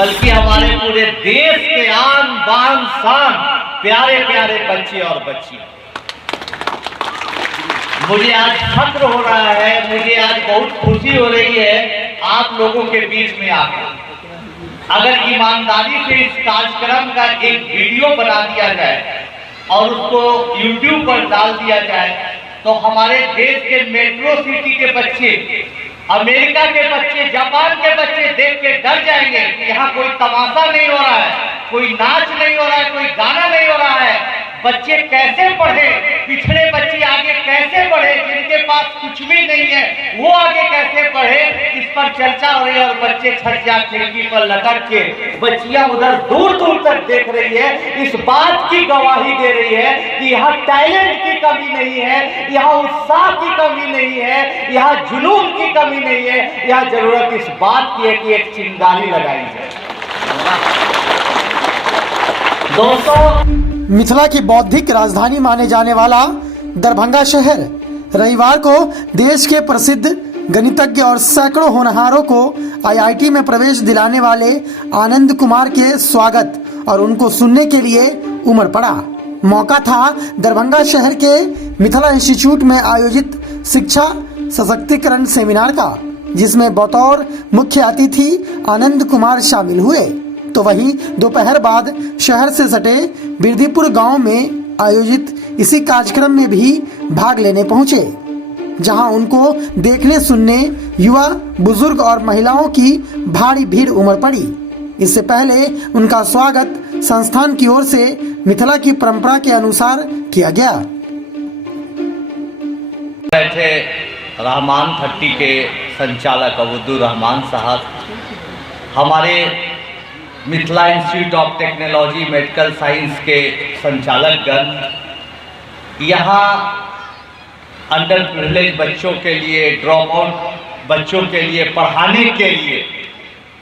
बल्कि हमारे पूरे देश के आन बान शान प्यारे प्यारे बच्चे और बच्चियां। मुझे आज फक्र हो रहा है, मुझे आज बहुत खुशी हो रही है आप लोगों के बीच में आकर। अगर ईमानदारी से इस कार्यक्रम का एक वीडियो बना दिया जाए और उसको YouTube पर डाल दिया जाए तो हमारे देश के मेट्रो सिटी के बच्चे, अमेरिका के बच्चे, जापान के बच्चे देख के डर जाएंगे कि यहाँ कोई तमाशा नहीं हो रहा है, कोई नाच नहीं हो रहा है, कोई गाना नहीं हो रहा है। बच्चे कैसे पढ़े, पिछड़े बच्चे आगे कैसे बढ़े, जिनके पास कुछ भी नहीं है वो आगे कैसे बढ़े, इस पर चर्चा हो रही है। और बच्चे छज्जा खिड़की पर लटक के बच्चियां उधर दूर दूर तक देख रही है, इस बात की गवाही दे रही है कि यहाँ टैलेंट की कमी नहीं है, यहाँ उत्साह की कमी नहीं है, यहाँ जुनून की कमी नहीं है। यहाँ जरूरत इस बात की है कि एक चिंगारी लगाई जाए। दोस्तों, मिथिला की बौद्धिक राजधानी माने जाने वाला दरभंगा शहर रविवार को देश के प्रसिद्ध गणितज्ञ और सैकड़ों होनहारों को आईआईटी में प्रवेश दिलाने वाले आनंद कुमार के स्वागत और उनको सुनने के लिए उमड़ पड़ा। मौका था दरभंगा शहर के मिथिला इंस्टीट्यूट में आयोजित शिक्षा सशक्तिकरण सेमिनार का, जिसमें बतौर मुख्य अतिथि आनंद कुमार शामिल हुए। तो वहीं दोपहर बाद शहर से सटे बिरदीपुर गांव में आयोजित इसी कार्यक्रम में भी भाग लेने पहुंचे, जहां उनको देखने सुनने युवा, बुजुर्ग और महिलाओं की भारी भीड़ उमड़ पड़ी। इससे पहले उनका स्वागत संस्थान की ओर से मिथिला की परंपरा के अनुसार किया गया। बैठे रहमान थट्टी के संचालक अब्दुल रहमान साहब, हमारे Mithila institute of technology medical science के संचालक गण, यहाँ अंडर प्रिविलेज बच्चों के लिए, ड्रॉप आउट बच्चों के लिए पढ़ाने के लिए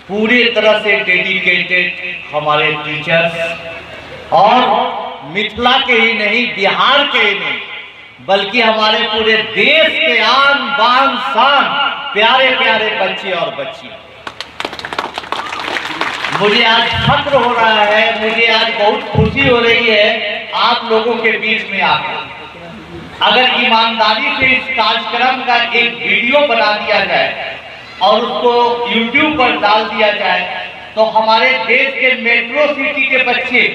पूरी तरह से डेडिकेटेड हमारे टीचर्स, और मिथिला के ही नहीं, बिहार के ही नहीं, बल्कि हमारे पूरे देश के आन बान शान प्यारे प्यारे बच्चे और बच्चियां। मुझे आज फक्र हो रहा है, मुझे आज बहुत खुशी हो रही है आप लोगों के बीच में आकर। अगर ईमानदारी से इस कार्यक्रम का एक वीडियो बना दिया जाए और उसको YouTube पर डाल दिया जाए तो हमारे देश के मेट्रो सिटी के बच्चे,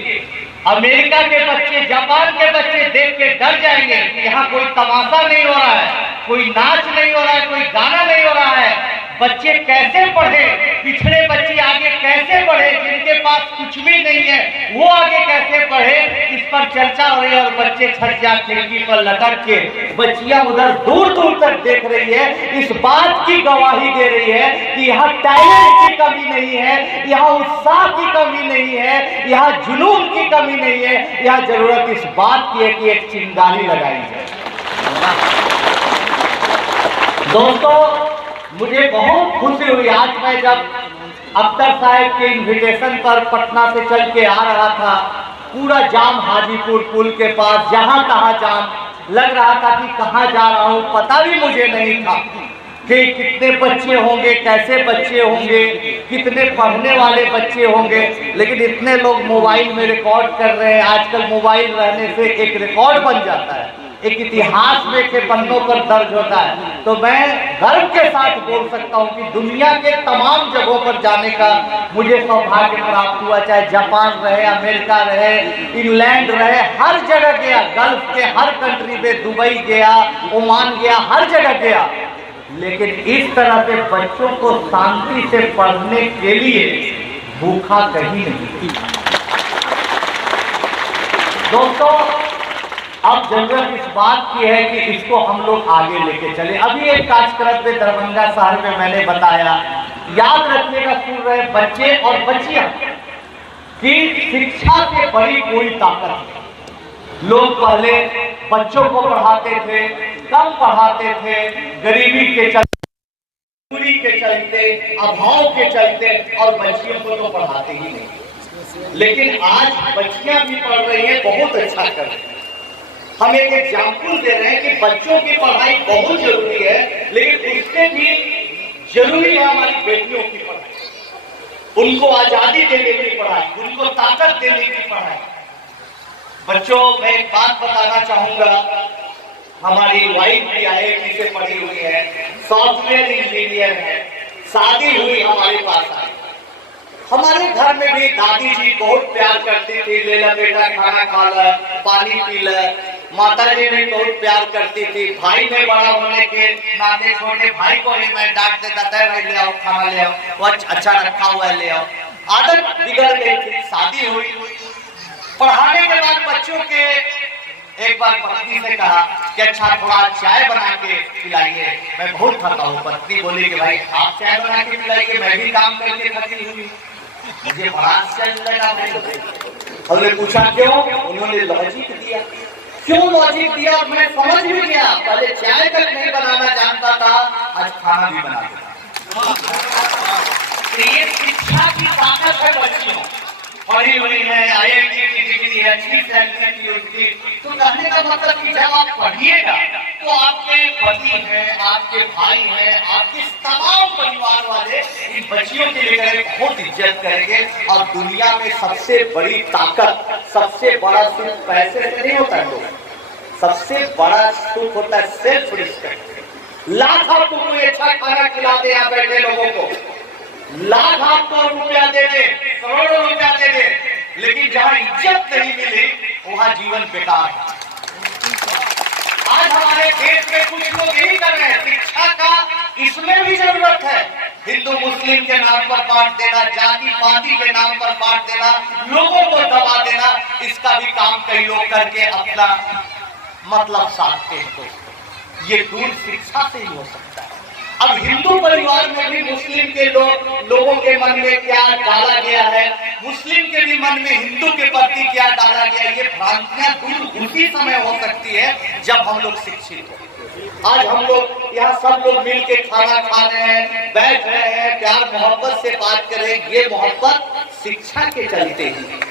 अमेरिका के बच्चे, जापान के बच्चे देख के डर जाएंगे कि यहाँ कोई तमाशा नहीं हो रहा है, कोई नाच नहीं हो रहा है, कोई गाना नहीं हो रहा है। बच्चे कैसे पढ़े, पिछड़े बच्चे आगे कैसे बढ़े, जिनके पास कुछ भी नहीं है वो आगे कैसे बढ़े, इस पर चर्चा हो रही है। और बच्चे छज्जा खिड़की पर लटक के बच्चियां उधर दूर दूर तक देख रही है, इस बात की गवाही दे रही है कि यहाँ टैलेंट की कमी नहीं है, यहाँ उत्साह की कमी नहीं है, यहाँ जुनून की कमी नहीं है। यहाँ जरूरत इस बात की है कि एक चिंगारी लगाई जाए। दोस्तों, मुझे बहुत खुशी हुई आज मैं जब अख्तर साहब के इनविटेशन पर पटना से चल के आ रहा था, पूरा जाम हाजीपुर पुल के पास, जहां तहां जाम लग रहा था कि कहां जा रहा हूं पता भी मुझे नहीं था कि कितने बच्चे होंगे, कैसे बच्चे होंगे, कितने पढ़ने वाले बच्चे होंगे। लेकिन इतने लोग मोबाइल में रिकॉर्ड कर रहे हैं। आजकल मोबाइल रहने से एक रिकॉर्ड बन जाता है, एक इतिहास में के पन्नों पर दर्ज होता है। तो मैं गर्व के साथ बोल सकता हूं कि दुनिया के तमाम जगहों पर जाने का मुझे सौभाग्य प्राप्त हुआ, चाहे जापान रहे, अमेरिका रहे, इंग्लैंड रहे, हर जगह गया, गल्फ के हर कंट्री में, दुबई गया, ओमान गया, हर जगह गया। लेकिन इस तरह से बच्चों को शांति से पढ़ने के लिए भूखा कहीं नहीं। दोस्तों, अब जरूरत इस बात की है कि इसको हम लोग आगे लेके चले। अभी एक कार्यक्रम में दरभंगा शहर में मैंने बताया, याद रखिएगा सुन रहे बच्चे और बच्चियां, कि शिक्षा से बड़ी कोई ताकत है। लोग पहले बच्चों को पढ़ाते थे, कम पढ़ाते थे, गरीबी के चलते, दूरी के चलते, अभाव के चलते, और बच्चियों को तो पढ़ाते ही नहीं। लेकिन आज बच्चियां भी पढ़ रही हैं, बहुत अच्छा कर रही हैं। हम एक एग्जाम्पल दे रहे हैं कि बच्चों की पढ़ाई बहुत जरूरी है, लेकिन उससे भी जरूरी है हमारी बेटियों की पढ़ाई। उनको आजादी देने की पढ़ाई, उनको ताकत देने की पढ़ाई। बच्चों, मैं एक बात बताना चाहूंगा, हमारी वाइफ भी IIT से पढ़ी हुई है, सॉफ्टवेयर इंजीनियर है, शादी हुई हमारे पास आई। हमारे घर में भी दादी जी बहुत प्यार करती थी, ले ला बेटा खाना खा ल, पानी पी ल। माता जी ने बहुत प्यार करती थी। भाई में बड़ा होने के नाते छोटे भाई को ही मैं डांट देता था, भाई ले आओ खाना ले आओ, वो अच्छा रखा हुआ है ले आओ। आदत बिगड़ गई थी, शादी हुई। पढ़ाने के बाद बच्चों के एक बार पत्नी से कहा कि अच्छा थोड़ा चाय बना के पिलाइए, मैं बहुत थका हूँ। पत्नी बोली कि भाई आप चाय बना के पिलाइए, मैं भी काम करके थकी हुई। मुझे बड़ा आश्चर्य लगा। हमने पूछा क्यों? उन्होंने लॉजिक दिया। क्यों लॉजिक दिया मैं समझ भी गया। पहले चाय तक नहीं बनाना जानता था, आज खाना भी बना देता। ये शिक्षा की ताकत है। बच्चियों पढ़ी हुई है, IIT की डिग्री है, अच्छी सैलरी की उसकी, तो कहने का मतलब कि जब आप पढ़िएगा तो आपके पति हैं, आपके भाई हैं, आपके तमाम परिवार वाले इन बच्चियों के लिए बहुत इज्जत करेंगे। और दुनिया में सबसे बड़ी ताकत, सबसे बड़ा सुख पैसे से नहीं होता है, सबसे बड़ा सुख होता है सेल्फ रिस्पेक्ट। लाख आपको कोई अच्छा खाना खिला दे यहाँ बैठे लोगों को, लाख आपको रुपया दे दे, करोड़ों रुपया दे दे, लेकिन जहां इज्जत नहीं मिली वहां जीवन बेकार है। आज हमारे देश में कुछ लोग यही कर रहे हैं। शिक्षा का इसमें भी जरूरत है। हिंदू मुस्लिम के नाम पर बांट देना, जाति पाति के नाम पर बांट देना, लोगों को दबा देना, इसका भी काम कई लोग करके अपना मतलब साधते हैं। दोस्तों, ये दूर शिक्षा से ही हो सकता है। अब हिंदू परिवार में भी मुस्लिम के लोगों के मन में क्या डाला गया है, मुस्लिम के भी मन में हिंदू के प्रति क्या डाला गया, ये भ्रांतियां दूर उसी समय हो सकती है जब हम लोग शिक्षित हो। आज हम लोग यहाँ सब लोग मिल के खाना खा रहे हैं, बैठ रहे हैं, प्यार मोहब्बत से बात कर रहे हैं, ये मोहब्बत शिक्षा के चलते ही।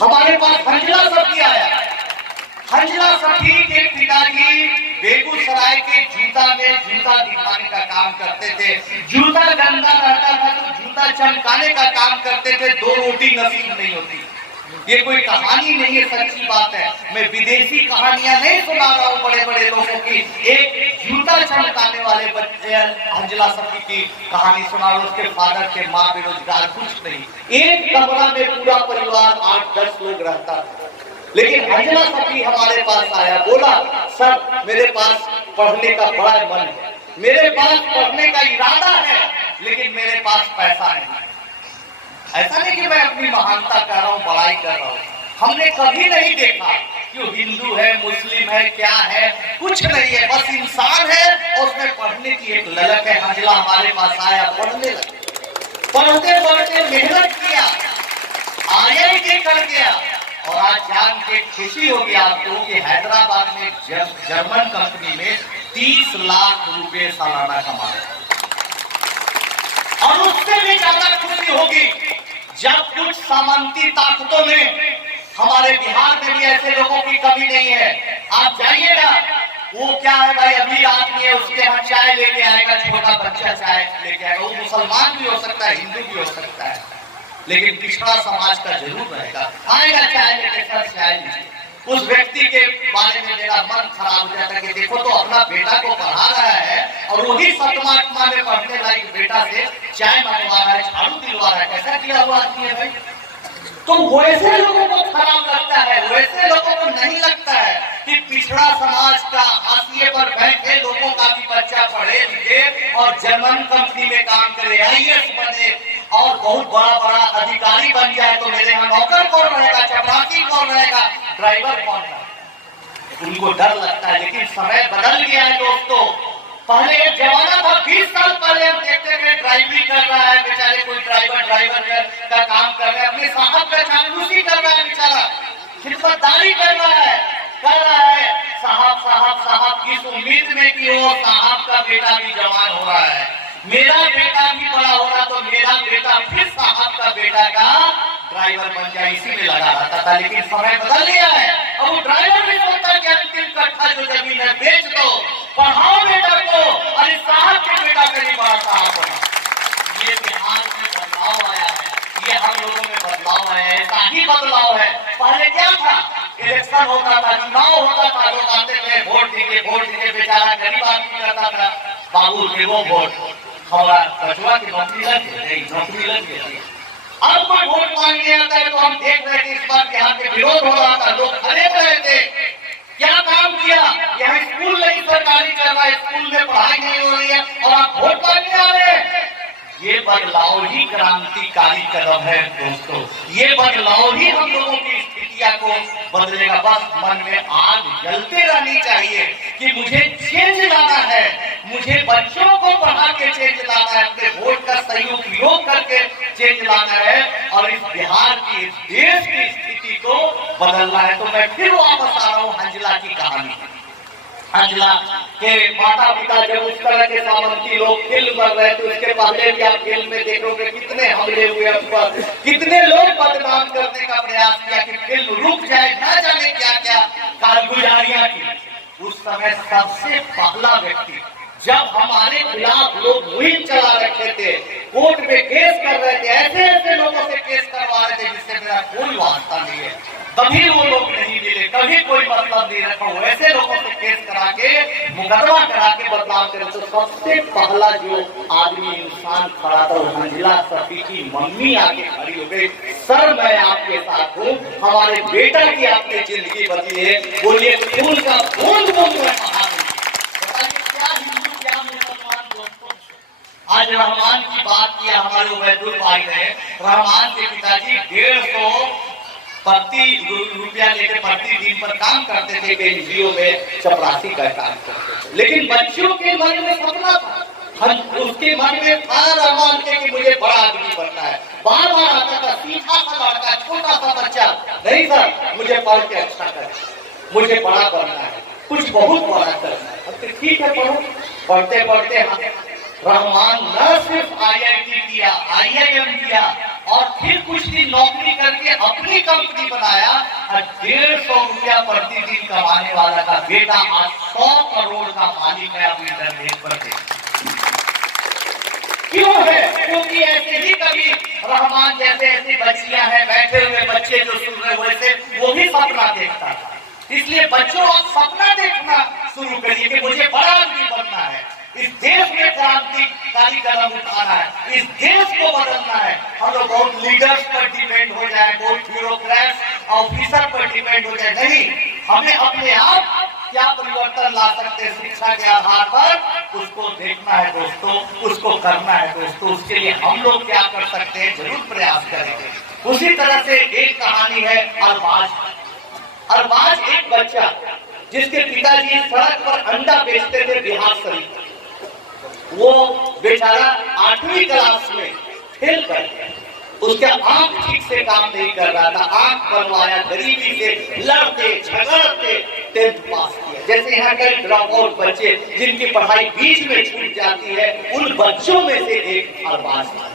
हमारे पास हंजला सफी आया। हंजला सफी के पिताजी बेगूसराय के जूता में जूता दिखाने का काम करते थे। जूता गंदा रहता था तो जूता चमकाने का काम करते थे। 2 रोटी नसीब नहीं होती। ये कोई कहानी नहीं है, सच्ची बात है। मैं विदेशी कहानियां नहीं सुना रहा हूँ बड़े बड़े लोगों की। एक जूता चमकाने वाले बच्चे हंजला सफी की कहानी सुना रहा हूँ। उसके फादर के माँ बेरोजगार, कुछ नहीं। एक कमरा में पूरा परिवार 8-10 लोग रहता था। लेकिन हंजला सफी हमारे पास आया, बोला सर मेरे पास पढ़ने का बड़ा मन है, मेरे पास पढ़ने का इरादा है, लेकिन मेरे पास पैसा नहीं है। ऐसा नहीं कि मैं अपनी महानता कर रहा हूँ, बड़ाई कर रहा हूँ। हमने कभी नहीं देखा कि वो हिंदू है, मुस्लिम है, क्या है, कुछ नहीं है, बस इंसान है और उसमें पढ़ने की एक ललक है। हंजला हमारे पास आया, पढ़ने लगा, पढ़ते पढ़ते मेहनत किया, IIT कर गया। और आज जान के खुशी होगी आपको कि हैदराबाद में जर्मन कंपनी में 30 लाख रुपए सालाना कमा रहे। और उससे भी ज्यादा खुशी होगी जब कुछ सामंती ताकतों में, हमारे बिहार में भी ऐसे लोगों की कमी नहीं है। आप जाइएगा, वो क्या है भाई, अभी आदमी है, उसके यहाँ चाय लेके आएगा, छोटा बच्चा चाय लेके आएगा। वो मुसलमान भी हो सकता है, हिंदू भी हो सकता है, लेकिन पिछड़ा समाज का जरूर रहेगा। आएगा चाय लेके, सर चाय लीजिए। उस व्यक्ति के बारे में मेरा मन खराब हो जाता है कि देखो तो अपना बेटा को पढ़ा रहा है और वही 7वां 8वां में पढ़ने लायक बेटा से चाय मंगवा रहा है, झाड़ू दिलवा रहा है। कैसा किया हुआ आदमी है भाई? तो वैसे लोगों को खराब लगता है, वैसे लोगों को नहीं लगता है कि पिछड़ा समाज का हाशिए पर बैठे लोगों का भी बच्चा पढ़े लिखे और जर्मन कंपनी में काम करे, IAS बने और बहुत बड़ा बड़ा अधिकारी बन जाए, तो मेरे यहाँ नौकर कौन रहेगा, चपरासी कौन रहेगा, ड्राइवर कौन रहेगा? उनको डर लगता है। लेकिन समय बदल गया है दोस्तों। पहले एक जमाना था, 20 साल पहले हम देखते थे ड्राइविंग कर रहा है बेचारे, कोई ड्राइवर का काम कर रहा है, अपने साहब का चांदूसी कर रहा है बेचारा, खिदमतदारी कर रहा है साहब साहब साहब, किस उम्मीद में कि वो साहब का बेटा भी जवान हो रहा है, मेरा बेटा भी बड़ा होगा तो मेरा बेटा फिर साहब का बेटा का ड्राइवर बन जाए, इसी में लगा रहता था। लेकिन समय बदल गया है। अब वो ड्राइवर नहीं सोचता कि अंतिम कट्ठा जो जमीन है बेच दो, पढ़ाओ बेटा को, अरे साहब के बेटा कहीं बड़ा साहब बना। ये बिहार में बदलाव आया है। इलेक्शन होता था, चुनाव होता था, लोग आते थे वोट देके बेचारा गरीब आदमी करता था, बाबू देवो वोट, हमारा बचवा की नौकरी लग गई, नौकरी लग गई। अब कोई वोट मांगने आता है तो हम देख रहे थे इस बार यहाँ पे विरोध हो रहा था, लोग खड़े रहे थे। क्या काम किया? यहाँ स्कूल नहीं सरकारी चल रहा है, स्कूल में पढ़ाई नहीं हो रही है और आप वोट मांगने आ रहे हैं। ये बदलाव ही क्रांतिकारी कदम है दोस्तों, ये बदलाव ही हम लोगों की स्थितियां को बदलेगा। बस मन में आग जलते रहनी चाहिए कि मुझे चेंज लाना है, मुझे बच्चों को पढ़ा के चेंज लाना है, अपने वोट का सही उपयोग करके चेंज लाना है और इस बिहार की, इस देश की स्थिति को बदलना है। तो मैं फिर वापस आ रहा हूँ हंजला की कहानी। हंजला के माता पिता जब उस तरह के सामंती लोग फिल्म कर रहे थे, उसके पहले भी आप फिल्म में देखोगे कितने हमले हुए उस पर, कितने लोग बदनाम करने का प्रयास किया कि फिल्म रुक जाए, ना जाने क्या क्या कारगुजारियां की। उस समय सबसे पहला व्यक्ति जब हमारे खिलाफ लोग मुहिम चला रखे थे, कोर्ट में केस कर रहे थे, ऐसे ऐसे लोगों से केस करवा रहे थे जिससे मेरा कोई वास्ता नहीं है, कभी वो लोग नहीं मिले, कभी कोई मतलब नहीं रखा, ऐसे लोगों से केस करा के, मुकदमा करा के बदलाव करे। तो सबसे पहला जो आदमी इंसान खड़ा था वो हंजला सफी की मम्मी आके खड़ी हो गई। सर मैं आपके साथ हूँ, हमारे बेटा की आपने जिंदगी बदली है, बोलिए खून का बूंद बूंद में बहा दी। आज रहमान की बात किया हमारे उबैदुल भाई ने, रहमान के पिताजी 150 प्रति रुपया लेकर प्रति दिन पर काम करते थे, एनजीओ में चपरासी का काम करते थे। लेकिन बच्चों के मन में सपना था, उसके मन में था रहमान के कि मुझे बड़ा आदमी बनना है। बार बार आता था, सीधा सा लड़का, छोटा सा बच्चा, नहीं सर मुझे पढ़ के अच्छा करना, मुझे बड़ा बनना है, कुछ बहुत बड़ा करना है। अब तो ठीक है पढ़ो। पढ़ते पढ़ते रहमान न सिर्फ IIT किया, IIM किया और फिर कुछ दिन नौकरी करके अपनी कंपनी बनाया और 150 रुपया प्रतिदिन कमाने वाला का बेटा आज 100 करोड़ का मालिक है। आप इंटरनेट पर क्यों है? क्योंकि ऐसे ही कभी रहमान जैसे ऐसी बच्चियां हैं, बैठे हुए बच्चे जो सुन रहे वैसे वो भी सपना देखता था। इसलिए बच्चों आप सपना देखना शुरू करिए कि मुझे बड़ा आदमी बनना है, इस देश में क्रांतिकारी कदम उठाना है, इस देश को बदलना है। हम लोग बहुत लीडर्स पर डिपेंड हो जाए, बहुत ब्यूरोक्रेट्स ऑफिसर पर डिपेंड हो जाए, नहीं, हमें अपने आप क्या परिवर्तन ला सकते हैं शिक्षा के आधार पर, उसको देखना है दोस्तों, उसको करना है दोस्तों। उसके लिए हम लोग क्या कर सकते हैं, जरूर प्रयास करेंगे। उसी तरह से एक कहानी है अरबाज। अरबाज एक बच्चा जिसके पिताजी सड़क पर अंडा बेचते थे बिहार शरीफ, वो बेचारा 8वीं क्लास में फेल कर गया। उसका आंख ठीक से काम नहीं कर रहा था, आंख बनवाया, गरीबी से लड़ते झगड़ते 10th पास किया। जैसे यहाँ कई ड्रॉप आउट बच्चे जिनकी पढ़ाई बीच में छूट जाती है, उन बच्चों में से एक अरबाज था।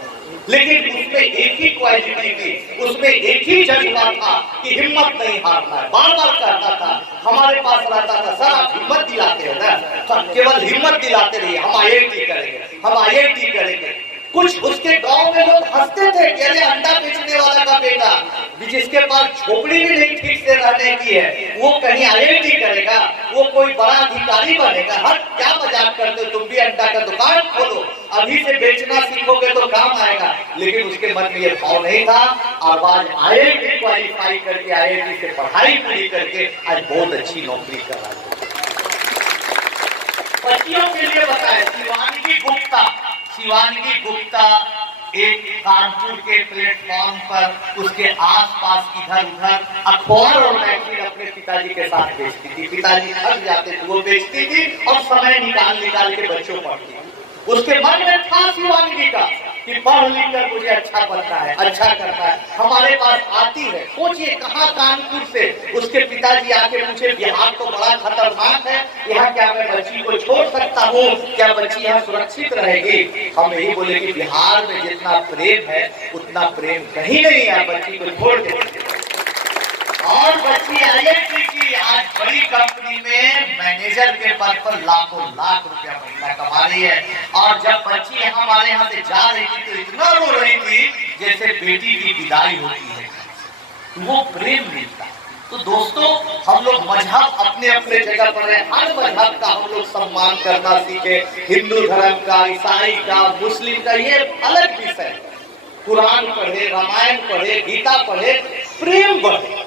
लेकिन उसमें एक ही क्वालिटी थी, उसमें एक ही जज्बा था कि हिम्मत नहीं हारना है। बार बार कहता था, हमारे पास रहता था, सर आप हिम्मत दिलाते हो ना, सर केवल हिम्मत दिलाते रहिए, हम IIT करेंगे, हम IIT करेंगे। कुछ उसके गांव में लोग हंसते थे कि अरे अंडा बेचने वाला का बेटा, जिसके पास झोपड़ी भी नहीं ठीक से रहने की है, वो कहीं IIT करेगा, वो कोई बड़ा अधिकारी बनेगा। हर क्या मजाक करते हो, तुम भी अंडा का दुकान खोलो, अभी से बेचना सीखोगे तो काम आएगा। लेकिन उसके मन में ये भाव नहीं था। अरबाज IIT क्वालिफाई करके, IIT से पढ़ाई पूरी करके आज बहुत अच्छी नौकरी कर रहा है। बच्चियों के लिए बताए शिवानगी गुप्ता एक कानपुर के प्लेटफॉर्म पर उसके आसपास इधर उधर अखबार और मैगजीन अपने पिताजी के साथ बेचती थी। पिताजी थक जाते थे, वो बेचती थी और समय निकाल के बच्चों पढ़ती थी। उसके मन में था शिवानगी का कि पढ़ लिख कर मुझे अच्छा बनना है, अच्छा करना है। हमारे पास आती है, सोचिए कहाँ कानपुर से उसके पिताजी आके पूछे बिहार तो बड़ा खतरनाक है, यहाँ क्या मैं बच्ची को छोड़ सकता हूँ, क्या बच्ची यहाँ सुरक्षित रहेगी? हम यही बोले कि बिहार में जितना प्रेम है उतना प्रेम कहीं नहीं है, बच्ची को छोड़ दे। और बच्ची IIT की आज बड़ी कंपनी में मैनेजर के पद पर लाखों लाख रुपया महीना कमा रही है। और जब बच्ची हमारे यहाँ से जा रही थी तो इतना रो रही थी जैसे बेटी की विदाई होती है। वो प्रेम मिलता, तो दोस्तों, हम लोग मजहब अपने अपने जगह पर है, हर मजहब का हम लोग सम्मान करना सीखे। हिंदू धर्म का, ईसाई का, मुस्लिम का, ये अलग विषय है। कुरान पढ़े, रामायण पढ़े, गीता पढ़े, प्रेम बढ़े।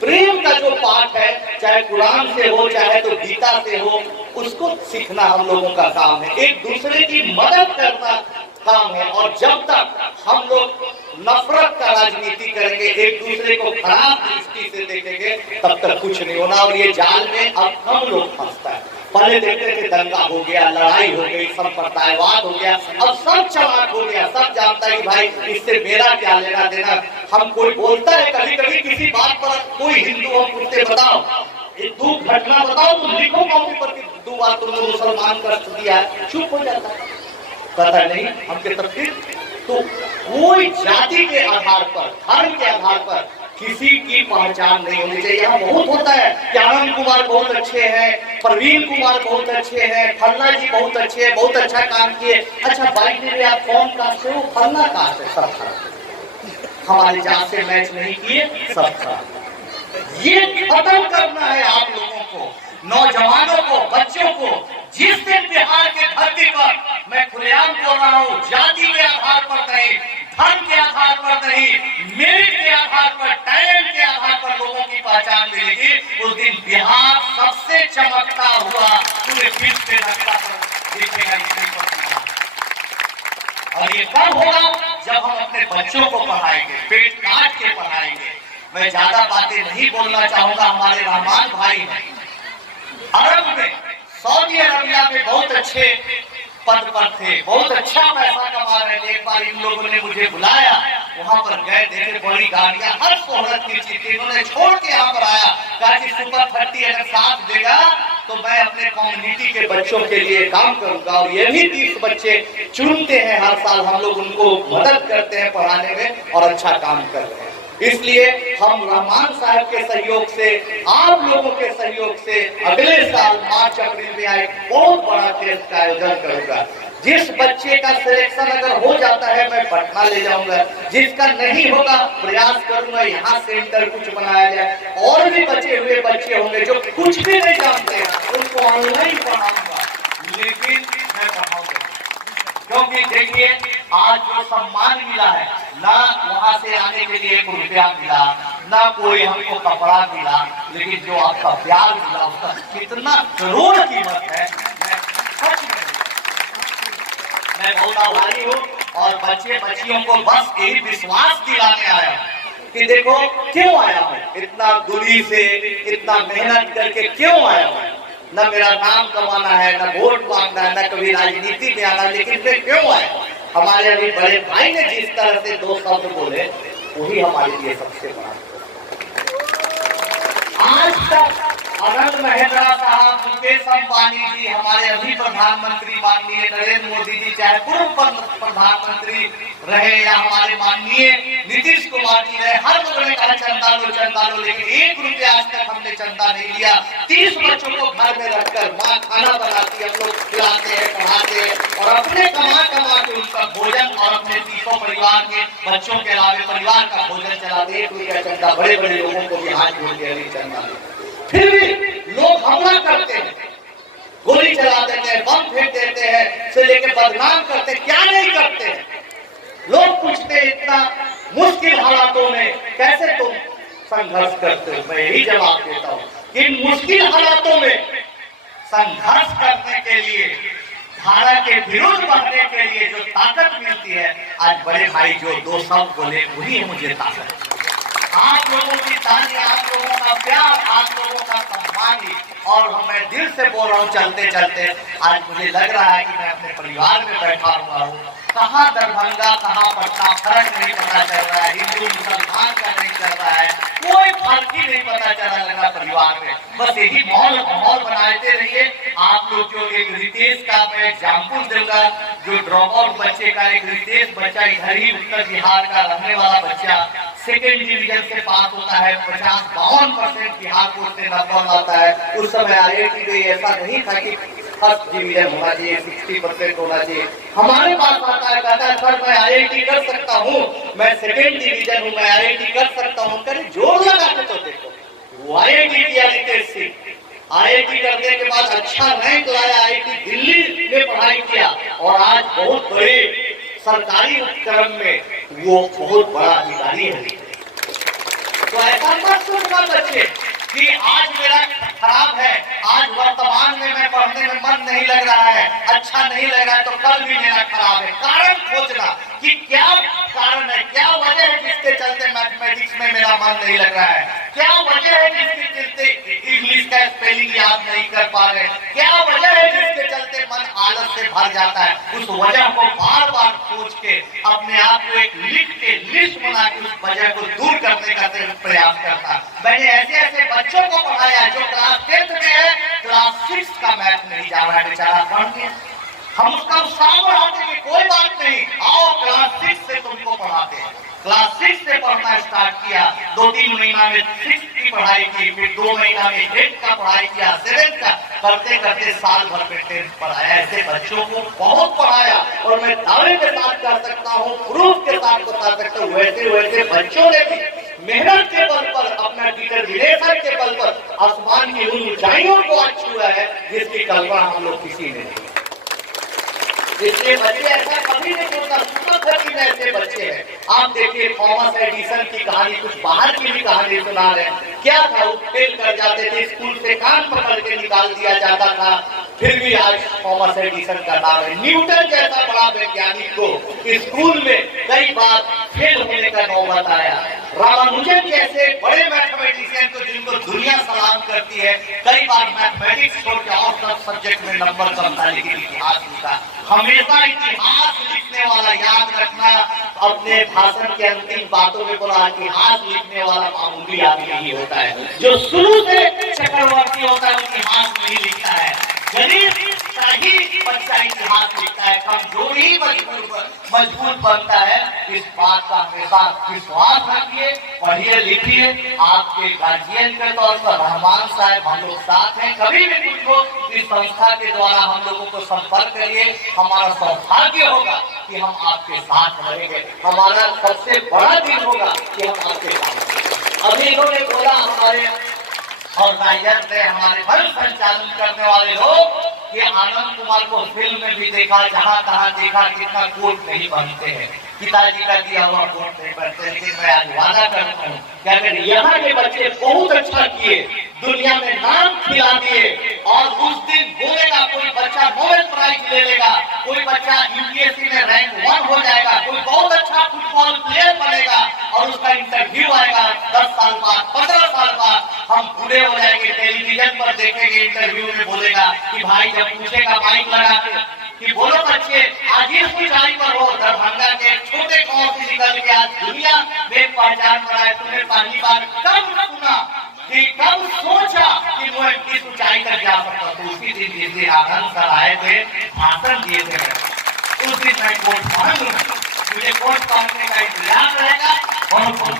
प्रेम का जो पाठ है, चाहे कुरान से हो चाहे तो गीता से हो, उसको सीखना हम लोगों का काम है। एक दूसरे की मदद करना काम है। और जब तक हम लोग नफरत का राजनीति करेंगे, एक दूसरे को खराब दृष्टि से देखेंगे, तब तक कुछ नहीं होना। और ये जाल में अब हम लोग फंसता है। पहले देखते थे दंगा हो गया, लड़ाई हो गई, संप्रदायवाद हो गया, अब सब चालाक हो गया, सब जानता है कि भाई इससे मेरा क्या लेना देना। हम कोई बोलता है कभी कभी किसी बात पर, कोई हिंदू हम पूछते बताओ एक दो घटना बताओ, तुम लिखो कॉपी पर 2 बार तुमने मुसलमान का दिया है, चुप हो जाता है, पता नहीं हमके तफसीर। तो कोई जाति के आधार पर, धर्म के आधार पर किसी की पहचान नहीं होनी चाहिए। यहाँ बहुत होता है कि आनंद कुमार बहुत अच्छे हैं, प्रवीण कुमार बहुत अच्छे हैं, फल्ला जी बहुत अच्छे हैं, बहुत अच्छा काम किए। अच्छा भाई जी आप कौन कास्ट से हो? फल्ला कास्ट है, सब खराब। हमारे जात से मैच नहीं किए, सब खराब। ये खत्म करना है आप लोगों को, नौजवानों को, बच्चों को। जिस दिन बिहार के धरती पर, मैं खुलेआम बोल रहा हूँ, जाति के आधार पर नहीं, धर्म के आधार पर नहीं, मेरिट के आधार पर, टैलेंट के आधार पर लोगों की पहचान मिलेगी, उस दिन बिहार सबसे चमकता हुआ पूरे विश्व के नक्शा पर दिखेगा। और ये कब होगा? जब हम अपने बच्चों को पढ़ाएंगे, पेट काट के पढ़ाएंगे। मैं ज्यादा बातें नहीं बोलना चाहूंगा। हमारे रहमान भाई हैं अरब में, सऊदी अरबिया में बहुत अच्छे पद पर थे, बहुत अच्छा पैसा कमा रहे थे। एक बार इन लोगों ने मुझे बुलाया, वहां पर गए, देखे बड़ी गाड़ियां, हर शोहरत की चीज थी। इन्होंने छोड़ के यहाँ पर आया, कहा कि सुपर 30 अगर साथ देगा तो मैं अपने कम्युनिटी के बच्चों के लिए काम करूंगा। और ये भी 30 बच्चे चुनते हैं हर साल, हम लोग उनको मदद करते हैं पढ़ाने में और अच्छा काम कर रहे हैं। इसलिए हम रहमान साहब के सहयोग से, आप लोगों के सहयोग से अगले साल मार्च अप्रैल में एक बहुत बड़ा टेस्ट का आयोजन करूंगा। जिस बच्चे का सिलेक्शन अगर हो जाता है मैं पटना ले जाऊंगा, जिसका नहीं होगा प्रयास करूंगा यहाँ सेंटर कुछ बनाया जाए। और भी बचे हुए बच्चे होंगे जो कुछ भी नहीं जानते, उनको ऑनलाइन पढ़ाऊंगा, लेकिन मैं पढ़ाऊंगा। क्योंकि देखिए आज जो सम्मान मिला है, ना वहां से आने के लिए कोई रुपया मिला, ना कोई हमको कपड़ा मिला, लेकिन जो आपका प्यार मिला उसका कितना करोड़ कीमत है। मैं बहुत आभारी हूँ। और बच्चे बच्चियों को बस यही विश्वास दिलाने आया कि देखो क्यों आया हूँ, इतना दूरी से, इतना मेहनत करके क्यों आया हूँ। न मेरा नाम कमाना है, न वोट मांगना है, न कभी राजनीति में आना, लेकिन मैं क्यों आया। हमारे अभी बड़े भाई ने जिस तरह से 2 शब्द बोले, वही हमारे लिए सबसे बड़ा। आज तक अनंत महेंद्रा साहब, मुकेश अंबानी जी, हमारे अभी प्रधानमंत्री माननीय नरेंद्र मोदी जी, चाहे पूर्व प्रधानमंत्री रहे या हमारे माननीय नीतीश कुमार जी रहे, हर लोगों ने कहा चंदा लो, लेकिन 1 रुपया आज तक हमने चंदा नहीं लिया। 30 बच्चों को घर में रखकर माँ खाना बनाती है, हम लोग खिलाते हैं, पढ़ाते हैं और अपने कमा के उनका भोजन और अपने 30 परिवार के बच्चों के अलावा परिवार का भोजन चलाते। 1 रुपया चंदा बड़े बड़े लोगों को भी हाथ जोड़ के नहीं चंदा। फिर भी लोग हमला करते हैं, गोली चला देते हैं, बम फेंक देते हैं, से लेके बदनाम करते हैं, क्या नहीं करते हैं। लोग पूछते हैं इतना मुश्किल हालातों में कैसे तुम संघर्ष करते हो। मैं यही जवाब देता हूँ कि इन मुश्किल हालातों में संघर्ष करने के लिए, धारा के विरुद्ध बढ़ने के लिए जो ताकत मिलती है, आज बड़े भाई जो 2 शब्द बोले वही मुझे ताकत। आप लोगों की ताली, आप लोगों का प्यार, आप लोगों का सम्मान। और मैं दिल से बोल रहा हूँ, चलते चलते आज मुझे लग रहा है कि मैं अपने परिवार में बैठा हुआ हूँ। कहाँ दरभंगा, कहाँ पटना, फर्क नहीं पता चल रहा है, हिंदू मुसलमान का नहीं चल रहा है, कोई फर्क ही नहीं पता चला लगा परिवार में। बस यही माहौल बनाते रहिए। आप लोग जो एक रितेश का मैं एग्जाम्पल दूंगा, जो ड्रॉप आउट बच्चे का, एक रितेश बच्चा इधर ही उत्तर बिहार का रहने वाला बच्चा, 2nd डिवीजन से पास होता है, 50-52% बिहार बोर्ड से नंबर आता है। उस समय IIT में ऐसा नहीं था कि 1st डिवीजन होना चाहिए, 60% होना चाहिए। हमारे पास आता है, कहता है सर मैं IIT कर सकता हूँ, मैं 2nd डिवीजन हूँ, मैं IIT कर सकता हूँ। कहीं जोर लगा के तो देखो, वो IIT किया रितेश सिंह। IIT करने के बाद अच्छा रैंक लाया, IIT दिल्ली में पढ़ाई किया और आज बहुत बड़े सरकारी उपक्रम में वो बहुत बड़ा अधिकारी है। तो ऐसा मत सोचना बच्चे कि आज मेरा खराब है, आज वर्तमान में मैं पढ़ने में मन नहीं लग रहा है, अच्छा नहीं लग रहा है, तो कल भी मेरा खराब है। कारण खोजना कि क्या कारण है, क्या वजह है जिसके चलते मैथमेटिक्स में मेरा मन नहीं लग रहा है, क्या वजह है जिसके चलते इंग्लिश का स्पेलिंग याद नहीं कर पा रहे, क्या वजह है जिसके चलते मन आलस से भर जाता है। उस वजह को बार बार सोच के अपने आप को एक लिख के लिस्ट बना के उस वजह को दूर करने का प्रयास करता। मैंने ऐसे ऐसे बच्चों को पढ़ाया जो क्लास 10th में है, क्लास 6 का मैथ नहीं जा रहा है, बेचारा पढ़ गया। हम उसका उत्साह बढ़ाते कि कोई बात नहीं, आओ क्लास 6 से तुमको पढ़ाते हैं। क्लास 6 से पढ़ना स्टार्ट किया, 2-3 महीना में 6 की पढ़ाई की, फिर 2 महीना में 8 का पढ़ाई किया, 7 का, करते करते साल भर में 10th पढ़ाया। ऐसे बच्चों को बहुत पढ़ाया और मैं दावे के साथ कर सकता हूँ, प्रूफ के साथ बता सकता हूँ, वैसे वैसे बच्चों ने भी मेहनत के बल पर, अपना डिटरमिनेशन के बल पर आसमान की उन ऊंचाइयों को आज छुआ है जिसकी कल्पना हम लोग किसी ने नहीं। इसलिए बच्चे ऐसा कभी नहीं सोचता, सुपर ऐसे बच्चे हैं। आप देखिए थॉमस एडिसन की कहानी, कुछ बाहर की भी कहानी सुना रहे हैं। क्या था, वो फेल कर जाते थे, स्कूल से कान पकड़ के निकाल दिया जाता था, फिर भी आज थॉमस एडिसन का नाम है। न्यूटन जैसा बड़ा वैज्ञानिक को स्कूल में कई बार फेल होने का नौबत आया। रामानुजन जैसे बड़े मैथमेटिशियन को जिनको दुनिया सलाम करती है, कई बार मैथमेटिक्स छोड़ के और सब सब्जेक्ट में नंबर कम था, लेकिन इतिहास लिखा। हमेशा इतिहास लिखने वाला, याद रखना, अपने भाषण के अंतिम बातों में बोला, इतिहास लिखने वाला मामूली आदमी नहीं होता है। जो शुरू से चक्रवर्ती होता है इतिहास नहीं लिखता है। गरीब ही बच्चा इतिहास लिखता है, कमजोर ही मजबूत बनता है। इस बात का हमेशा विश्वास रखिए, पढ़िए लिखिए। आपके गार्जियन के तौर पर रहमान साहब हम लोग साथ हैं, कभी भी कुछ हो इस संस्था के द्वारा हम लोगों को संपर्क करिए। हमारा सौभाग्य होगा कि हम आपके साथ रहेंगे, हमारा सबसे बड़ा दिन होगा कि हम आपके साथ। अभी इन्होंने बोला हमारे ऑर्गेनाइजर थे, हमारे फल संचालन करने वाले लोग, कि आनंद कुमार को फिल्म में भी देखा, जहाँ तहाँ देखा, कितना कोट नहीं बनते हैं, पिताजी का दिया हुआ कोट नहीं बनते। लेकिन मैं आज वादा करता हूँ कि अगर यहाँ के बच्चे बहुत अच्छा किए, दुनिया में नाम खिला दिए, और उस दिन बोलेगा कोई बच्चा नोबेल प्राइज ले लेगा, कोई बच्चा यूपीएससी में रैंक 1 हो जाएगा, कोई बहुत अच्छा फुटबॉल प्लेयर बनेगा, और उसका इंटरव्यू आएगा 10 साल बाद, 15 साल बाद, हम बूढ़े हो जाएंगे, टेलीविजन पर देखेंगे, इंटरव्यू में बोलेगा कि भाई जब पूछेगा माइक लगा के कि बोलो बच्चे आज इस ऊंचाई पर हो, दरभंगा के छोटे गांव से निकल के आज दुनिया में पहचान बनाए, तुमने पहली बार कब सुना कि कब सोचा कि वो इस ऊंचाई तक जा सकता? तो उसी दिन जिस दिन आनंद सर आए थे, भाषण दिए थे, उस दिन मैं कोट पहन लूंगा, मुझे कोट पहनने का इंतजाम रहेगा। बहुत बहुत